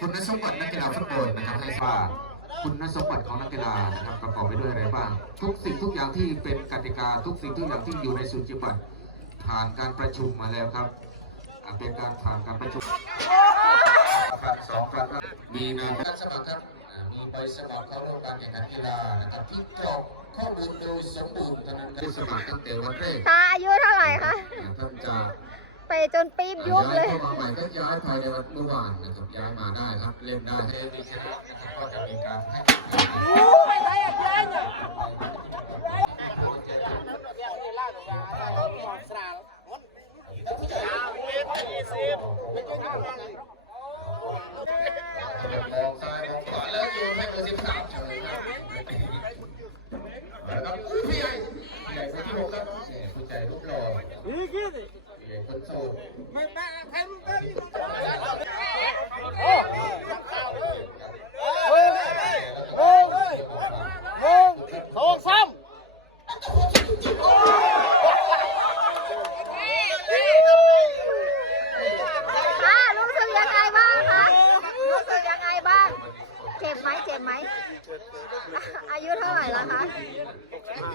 คุณสมบัตินักกีฬาฟุตบอลนะครับให้ทราบคุณสมบัติของนักกีฬานะครับประกอบไปด้วยอะไรบ้าง ทุกสิ่งทุกอย่างที่เป็นกติกาทุกสิ่งทุกอย่างที่อยู่ในสูจิบัตรผ่านการประชุมมาแล้วครับอ่าเป็นการผ่านการประชุมครั้งสองครั้งครับมีนามสมัครครับอ่ามีใบสมัครเข้าร่วมการแข่งขันกีฬานะครับที่กรอกข้อมูลโดยสมบูรณ์เท่านั้นครับสมัครตั้งแต่วันแรกตาอายุเท่าไหร่คะ อ่าท่านจะ ไป จนปี๊บยุบเลย ย้ายเข้ามาใหม่ก็ย้ายภายในวันเมื่อวานนะครับย้ายมาได้ครับเล่นได้ให้ดีชนะนะครับก็จะมีการให้องซ้ายมองขวาแล้วโยนให้เบอร์สิบสามนะครับผู้ใหญ่ผู้ใหญ่คนที่หกครับผู้ใหญ่รูปหล่อผู้ใหญ่คนโสด ค่ะรู้สึกยังไงบ้างคะ รู้สึกยังไงบ้าง เจ็บไหมเจ็บไหม อายุเท่าไหร่แล้วคะ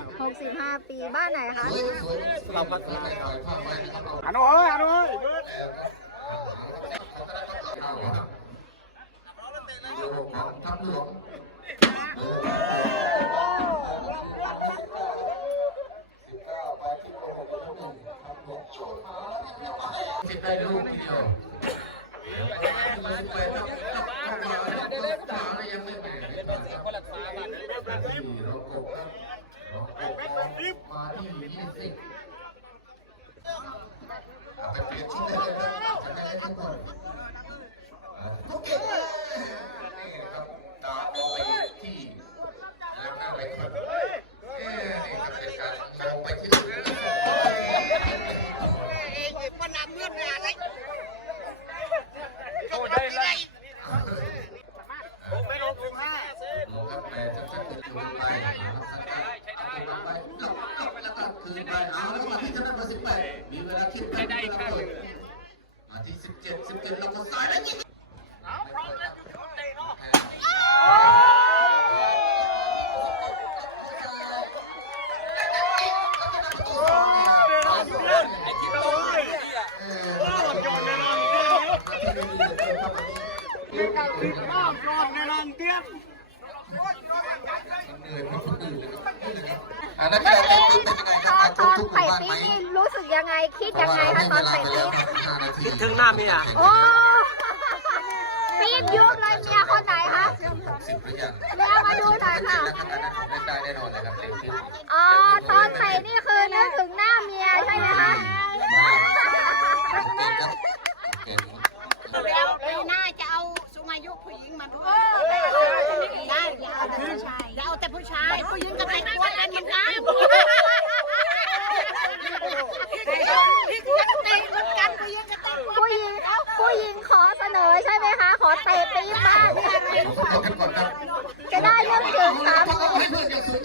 65ปี บ้านไหนคะเราพักที่ไหนถ่ายภาพไว้นะครับเรา À nó ơi, à nó ơi. ของทัพหลวง สิบได้ลูกเดียวสิบแปดต้องต้องมาแล้วยังไม่ไปเรากบครับเรากบมาที่ยี่สิบไปเปลี่ยนชุดได้เลยครับจะได้ให้ทุกคนทุกเกมนี่ครับตามองไปที่แล้วหน้าไปคนเอ๊ะนี่ครับเป็นการมองไปที่ Thôi đây là ผมไม่ลงถึงห้าครับแต่จะจะติดอยู่ไปนะครับไปกลับกลับแล้วก็ คืนไปเอาแล้วมาที่ชนะมาสิบแปดมีเวลาคิดไปได้ครับมาที่สิบเจ็ดสิบเจ็ดเราก็สายแล้วยิงเ con con này làm tiếp. อันนั้นคือ เป็นเป็นยังไงคตรับอนตอนทุกหใส่มู่บ้านปี๊ไหมบนี่รู้สึกยังไงคิดยังไงคะตอนใส่ปี๊บคิดถึงหน้าเมีย โอ้ปี๊บยุบเลยเมียคนไหนคะ สิบหรือยังเมียมาดูหน่อยค่ะเล่นได้แน่นอนเลยครับเล่นได้อ๋อตอนใส่นี่คือนึกถึงหน้าเมียใช่ไหมคะเก่งครับเก่งแล้วปีหน้าจะเอาสุมายุผู้หญิงมาด้วยได้อย่าเอาแต่ผู้ชายอย่าเอาแต่ผู้ชาย ผู้หญิงก็แต่งตัวกันเหมือนกั ขอเสนอใช่ไหมคะ ขอเตะปี๊บบ้างจะได้เรื่องถึงสามสูง